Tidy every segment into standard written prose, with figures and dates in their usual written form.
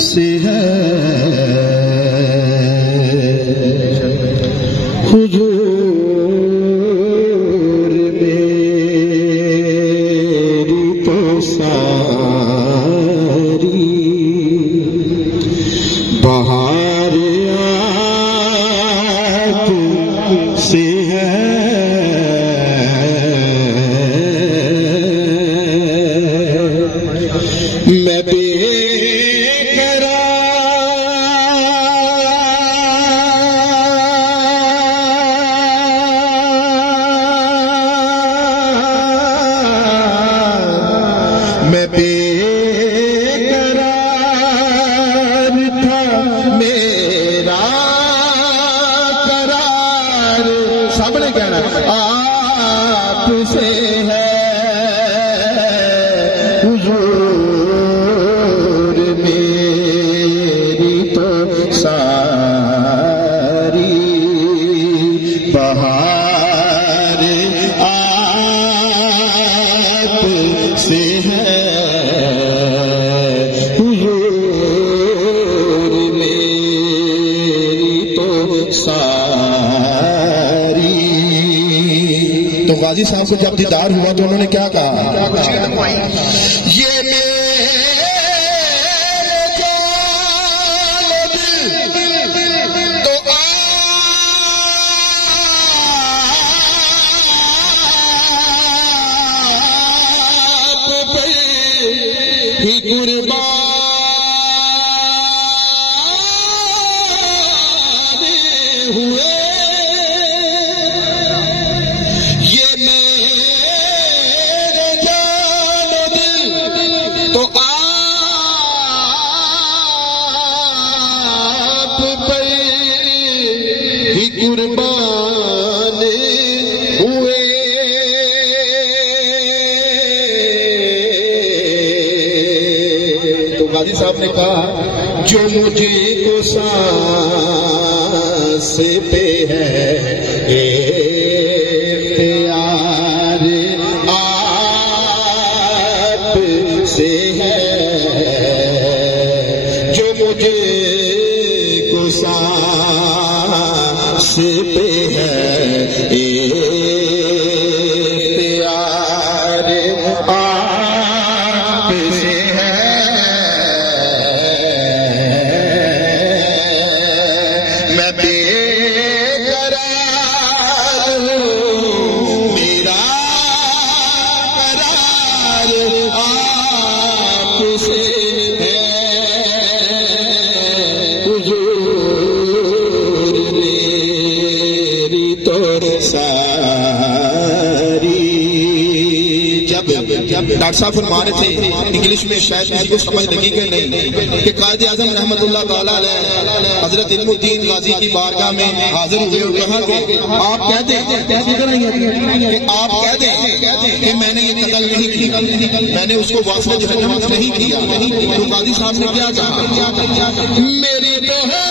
سے ہے حضور میری تو ساری بہار آپ سے ہے میں بے قرار تھا میرا قرار سب نے کہنا آپ سے ہے حضور میری تو ساری بہار آپ سے ہے تو غازی صاحب کو جب دیدار ہوا تو انہوں نے کیا کہا؟ یہ تو آپ پہ ہی قربان ہوئے تو آپ پہ ہی قربان ہوئے تو غازی صاحب نے کہا جو مجھے کو سانس پہ ہے اختیار آپ سے ہے جو مجھے کو سانس پہ ہے اختیار آپ سے ہے میں بے قرار ہوں میرا قرار آپ سے ہے حضور میری تو ساری جب ڈاکٹر صاحب فرما رہے تھے انگلش میں شاید کسی کو سمجھ لگی کہ نہیں کہ قائد اعظم رحمت اللہ تعالیٰ علیہ حضرت علم الدین غازی کی بارگاہ میں حاضر ہوئے اور کہا کہ آپ کہہ دیں کہ میں نے یہ قتل نہیں کی میں نے اس کو واصل جہنم نہیں کیا تو غازی صاحب نے کیا کہا میری تو ہے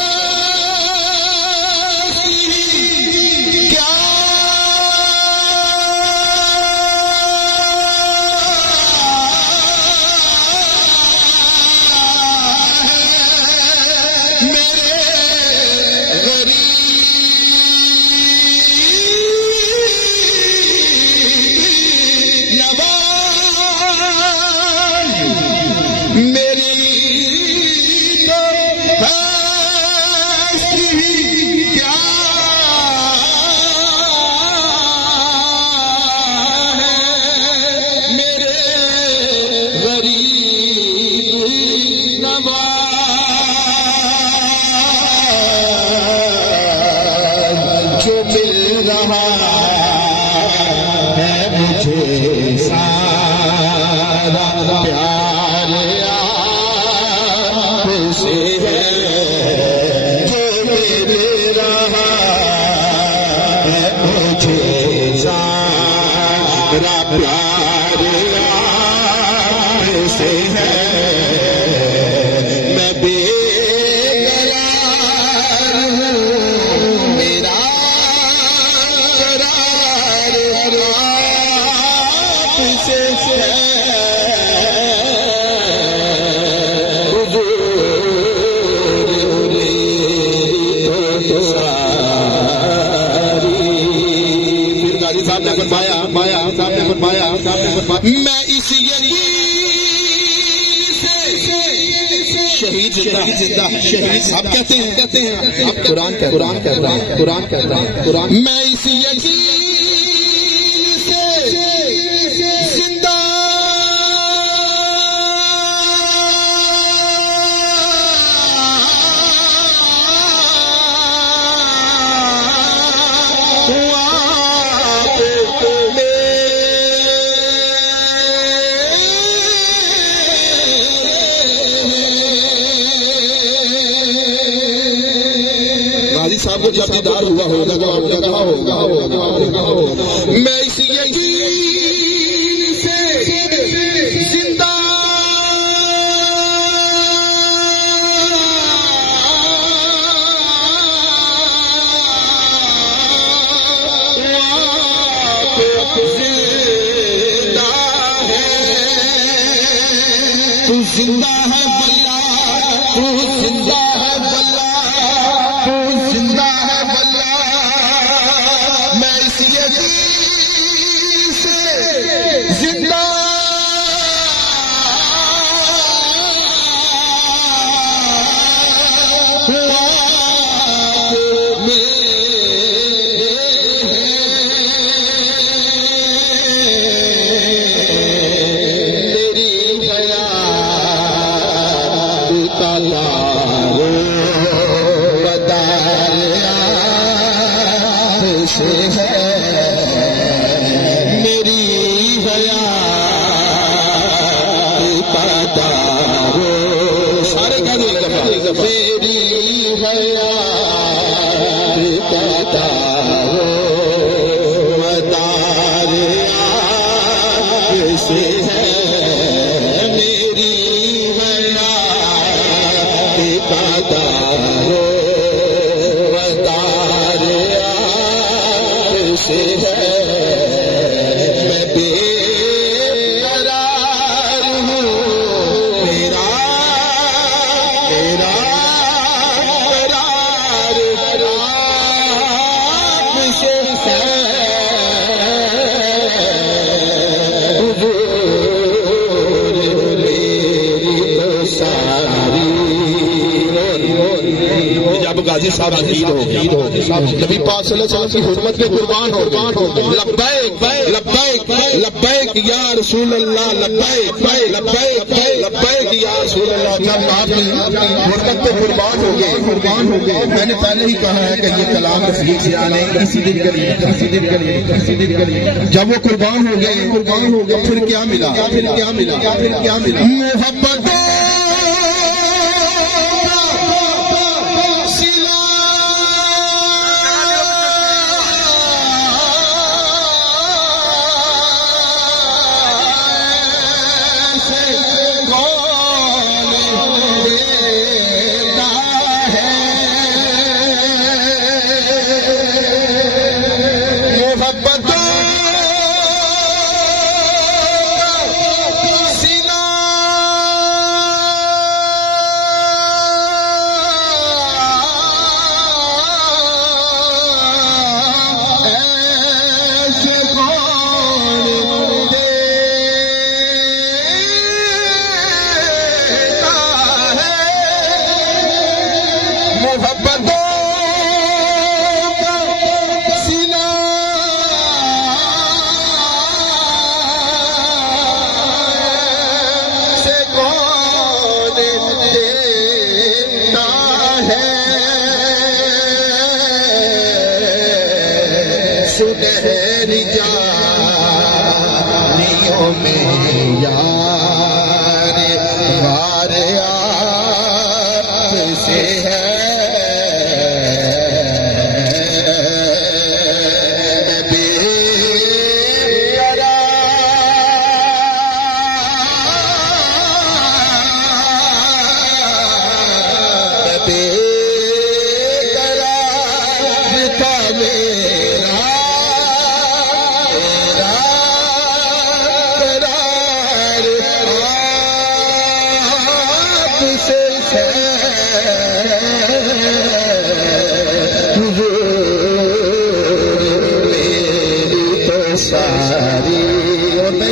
شہید زندہ شہید آپ کہتے ہیں قرآن کہتا ہے میں اس یقین سے زندہ صاحب کو جب دیدار ہوا ہوگا تو آپ نے کہا ہوگا میں اس یقین سے زندہ تو زندہ ہے بلا تو زندہ ہے بلا زندہ ہے بلا میں اس یقین سے زندہ میری حیات سارے کہہ دو میری حیات مدار سے ہے میری حیات سے ہے میں بے قرار ہوں میرا قرار سے ہے جب غازی صاحب شہید ہو نبی پاک صلی اللہ علیہ وسلم کی حرمت میں قربان ہو لبیک لبیک لبیک یا رسول اللہ لبیک لبیک لبیک یا رسول اللہ جب آپ حرمت میں قربان ہو گئے میں نے پہلے ہی کہا ہے کہ یہ کلام رفیق سے آنے کسی دن کریے جب وہ قربان ہو گئے پھر کیا ملا محبت سنہری جانیوں میں یار ہمارے آپ سے ہے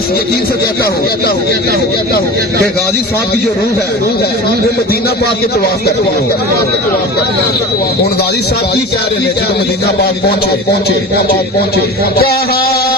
اس یقین سے کہتا ہوں کہ غازی صاحب کی جو روح ہے وہ مدینہ پاک کے طواف کرتی ہے. ان غازی صاحب کی کہہ رہے ہیں جب مدینہ پاک پہنچے کہا